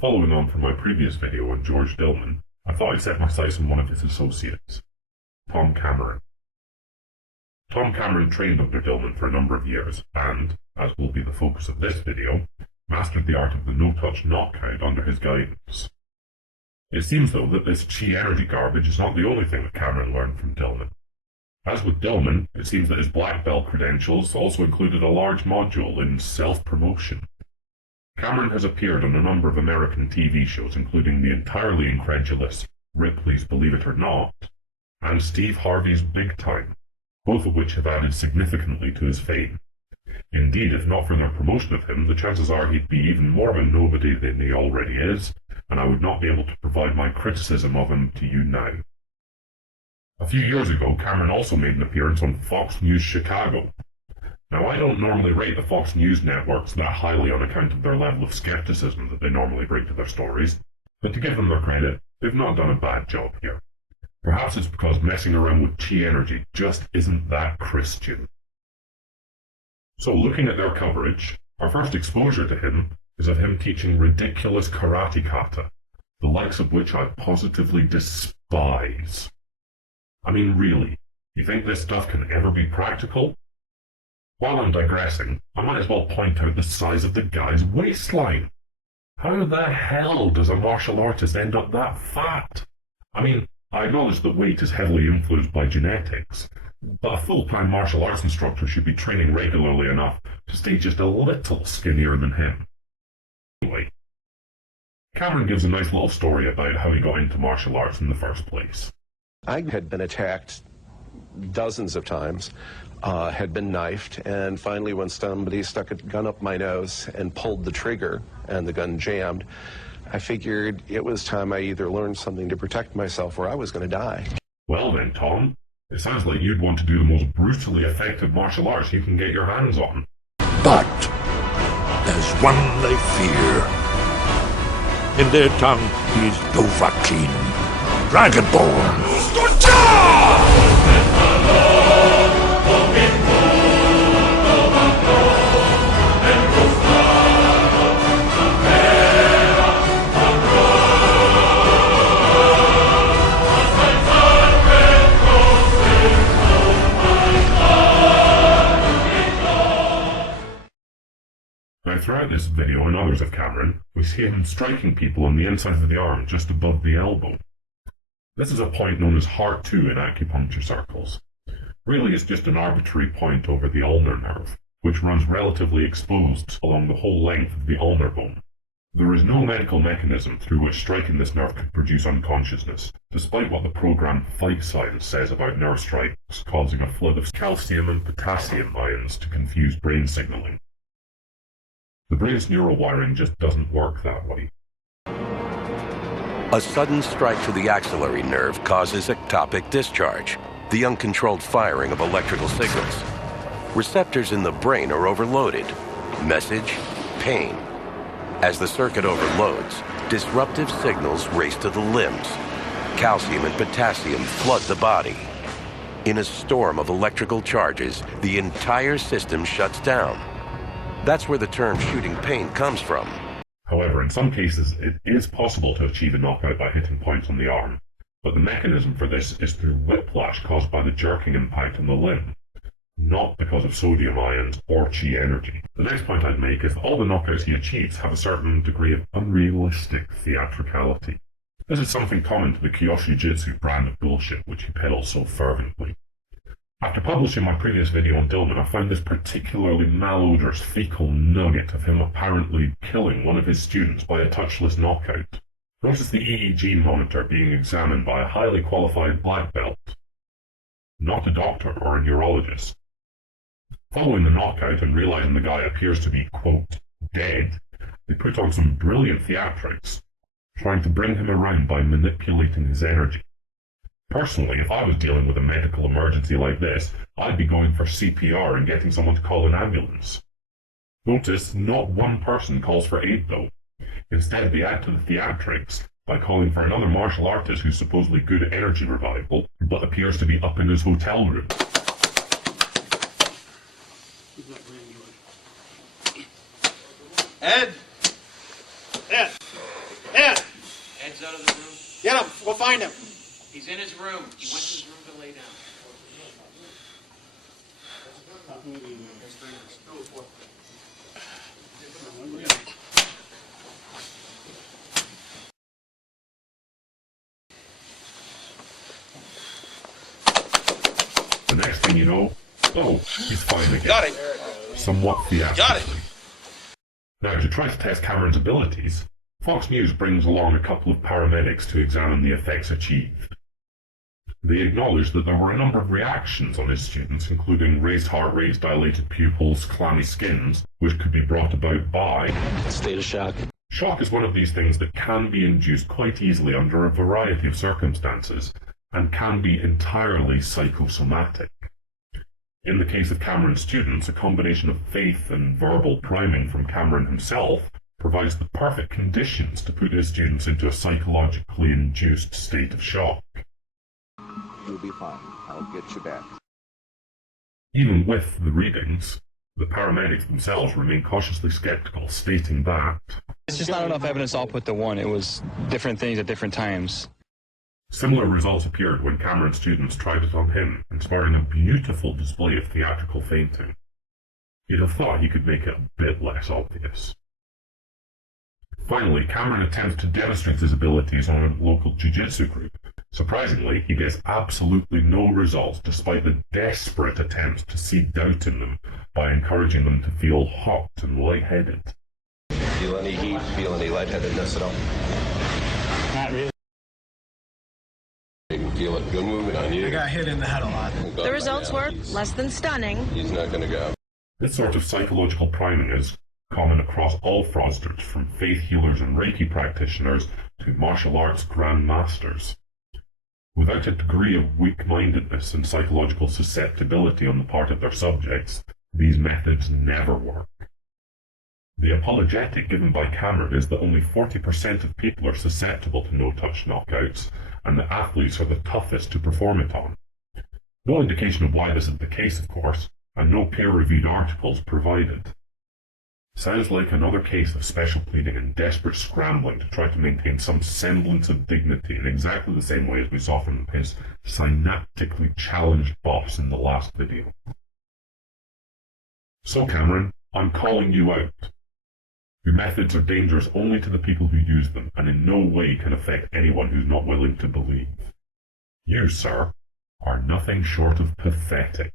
Following on from my previous video on George Dillman, I thought I'd set my sights on one of his associates, Tom Cameron. Tom Cameron trained under Dillman for a number of years and, as will be the focus of this video, mastered the art of the no-touch knockout under his guidance. It seems though that this chi energy garbage is not the only thing that Cameron learned from Dillman. As with Dillman, it seems that his black belt credentials also included a large module in self-promotion. Cameron has appeared on a number of American TV shows, including the entirely incredulous Ripley's Believe It or Not and Steve Harvey's Big Time, both of which have added significantly to his fame. Indeed, if not for their promotion of him, the chances are he'd be even more of a nobody than he already is, and I would not be able to provide my criticism of him to you now. A few years ago, Cameron also made an appearance on Fox News Chicago. Now, I don't normally rate the Fox News networks that highly on account of their level of skepticism that they normally bring to their stories, but to give them their credit, they've not done a bad job here. Perhaps it's because messing around with chi energy just isn't that Christian. So, looking at their coverage, our first exposure to him is of him teaching ridiculous karate kata, the likes of which I positively despise. I mean, really, you think this stuff can ever be practical? While I'm digressing, I might as well point out the size of the guy's waistline. How the hell does a martial artist end up that fat? I mean, I acknowledge that weight is heavily influenced by genetics, but a full-time martial arts instructor should be training regularly enough to stay just a little skinnier than him. Anyway, Cameron gives a nice little story about how he got into martial arts in the first place. I had been attacked dozens of times, had been knifed, and finally when somebody stuck a gun up my nose and pulled the trigger and the gun jammed, I figured it was time I either learned something to protect myself or I was going to die. Well then, Tom, it sounds like you'd want to do the most brutally effective martial arts you can get your hands on. But there's one they fear. In their tongue, he's Dovahkiin, Dragonborn. Now, throughout this video and others of Cameron, we see him striking people on the inside of the arm just above the elbow. This is a point known as Heart 2 in acupuncture circles. Really, it's just an arbitrary point over the ulnar nerve, which runs relatively exposed along the whole length of the ulnar bone. There is no medical mechanism through which striking this nerve could produce unconsciousness, despite what the program Fight Science says about nerve strikes causing a flood of calcium and potassium ions to confuse brain signaling. The brain's neural wiring just doesn't work that way. A sudden strike to the axillary nerve causes ectopic discharge, the uncontrolled firing of electrical signals. Receptors in the brain are overloaded. Message, pain. As the circuit overloads, disruptive signals race to the limbs. Calcium and potassium flood the body. In a storm of electrical charges, the entire system shuts down. That's where the term shooting pain comes from. However, in some cases, it is possible to achieve a knockout by hitting points on the arm, but the mechanism for this is through whiplash caused by the jerking impact on the limb, not because of sodium ions or chi energy. The next point I'd make is that all the knockouts he achieves have a certain degree of unrealistic theatricality. This is something common to the Kyoshi Jitsu brand of bullshit which he peddles so fervently. After publishing my previous video on Dillman, I found this particularly malodorous fecal nugget of him apparently killing one of his students by a touchless knockout. Notice the EEG monitor being examined by a highly qualified black belt, not a doctor or a neurologist. Following the knockout and realizing the guy appears to be, quote, dead, they put on some brilliant theatrics, trying to bring him around by manipulating his energy. Personally, if I was dealing with a medical emergency like this, I'd be going for CPR and getting someone to call an ambulance. Notice, not one person calls for aid though. Instead, they add to the theatrics by calling for another martial artist who's supposedly good at energy revival, but appears to be up in his hotel room. Ed! Ed! Ed! Ed's out of the room. Get him! Go find him! He's in his room. He went to his room to lay down. The next thing you know, oh, he's fine again. Got it! Somewhat theatrically. Got it! Now, to try to test Cameron's abilities, Fox News brings along a couple of paramedics to examine the effects achieved. They acknowledge that there were a number of reactions on his students, including raised heart rates, dilated pupils, clammy skins, which could be brought about by state of shock. Shock is one of these things that can be induced quite easily under a variety of circumstances, and can be entirely psychosomatic. In the case of Cameron's students, a combination of faith and verbal priming from Cameron himself provides the perfect conditions to put his students into a psychologically induced state of shock. You'll be fine. I'll get you back. Even with the readings, the paramedics themselves remain cautiously skeptical, stating that it's just not enough evidence all put to one. It was different things at different times. similar results appeared when Cameron's students tried it on him, inspiring a beautiful display of theatrical fainting. You'd have thought he could make it a bit less obvious. Finally, Cameron attempts to demonstrate his abilities on a local jiu-jitsu group. Surprisingly, he gets absolutely no results despite the desperate attempts to seed doubt in them by encouraging them to feel hot and lightheaded. Feel any heat? Feel any lightheadedness at all? Not really. You can feel it. Good movement on you. I got hit in the head a lot. The results were less than stunning. He's not going to go. This sort of psychological priming is common across all fraudsters, from faith healers and Reiki practitioners to martial arts grandmasters. Without a degree of weak-mindedness and psychological susceptibility on the part of their subjects, these methods never work. The apologetic given by Cameron is that only 40% of people are susceptible to no-touch knockouts, and that athletes are the toughest to perform it on. No indication of why this is the case, of course, and no peer-reviewed articles provided. Sounds like another case of special pleading and desperate scrambling to try to maintain some semblance of dignity in exactly the same way as we saw from his synaptically challenged boss in the last video. So Cameron, I'm calling you out. Your methods are dangerous only to the people who use them, and in no way can affect anyone who's not willing to believe. You, sir, are nothing short of pathetic.